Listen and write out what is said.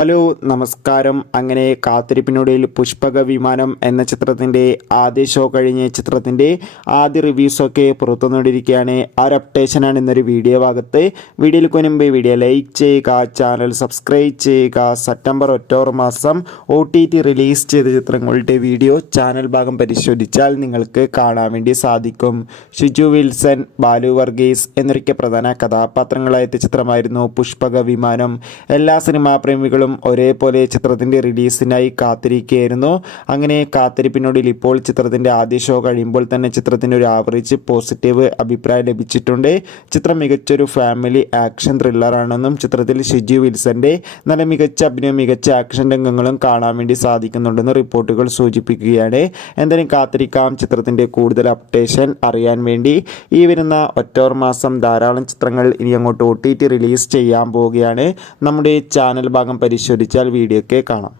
Hello നമസ്കാരം. അങ്ങനെ കാത്തിരിപ്പിനൊടുവിൽ പുഷ്പക വിമാനം എന്ന ചിത്രത്തിൻ്റെ ആദ്യ ഷോ കഴിഞ്ഞ് ചിത്രത്തിൻ്റെ ആദ്യ റിവ്യൂസൊക്കെ പുറത്തുനിന്നിരിക്കുകയാണ്. ആ ഒരു അപ്ഡേഷനാണ് ഇന്നൊരു വീഡിയോ ഭാഗത്ത്. വീഡിയോയിൽ മുൻപ് വീഡിയോ ലൈക്ക് ചെയ്യുക, ചാനൽ സബ്സ്ക്രൈബ് ചെയ്യുക. സെപ്റ്റംബർ 1 മാസം OTT റിലീസ് ചെയ്ത ചിത്രങ്ങളുടെ വീഡിയോ ചാനൽ ഭാഗം പരിശോധിച്ചാൽ നിങ്ങൾക്ക് കാണാൻ വേണ്ടി സാധിക്കും. ഷിജു വിൽസൺ, ബാലു വർഗീസ് എന്നൊക്കെ പ്രധാന കഥാപാത്രങ്ങളായ ചിത്രമായിരുന്നു പുഷ്പക വിമാനം. എല്ലാ സിനിമാ പ്രേമികളും ഒരേപോലെ ചിത്രത്തിൻ്റെ റിലീസിനായി കാത്തിരിക്കുകയായിരുന്നു. അങ്ങനെ കാത്തിരിപ്പിനൊടുവിൽ ഇപ്പോൾ ചിത്രത്തിൻ്റെ ആദ്യ ഷോ കഴിയുമ്പോൾ തന്നെ ചിത്രത്തിന് ഒരു ആവറേജ് പോസിറ്റീവ് അഭിപ്രായം ലഭിച്ചിട്ടുണ്ട്. ചിത്രം മികച്ചൊരു ഫാമിലി ആക്ഷൻ ത്രില്ലറാണെന്നും ചിത്രത്തിൽ ഷിജു വിൽസൻ്റെ നല്ല മികച്ച അഭിനയം, മികച്ച ആക്ഷൻ രംഗങ്ങളും കാണാൻ വേണ്ടി സാധിക്കുന്നുണ്ടെന്ന് റിപ്പോർട്ടുകൾ സൂചിപ്പിക്കുകയാണ്. എന്തായാലും കാത്തിരിക്കാം ചിത്രത്തിൻ്റെ കൂടുതൽ അപ്ഡേഷൻ അറിയാൻ വേണ്ടി. ഈ വരുന്ന ഒക്ടോബർ മാസം ധാരാളം ചിത്രങ്ങൾ ഇനി അങ്ങോട്ട് OTT റിലീസ് ചെയ്യാൻ പോവുകയാണ്. നമ്മുടെ ചാനൽ ഭാഗം പരിശോധിച്ചാൽ വീഡിയോ ഒക്കെ കാണാം.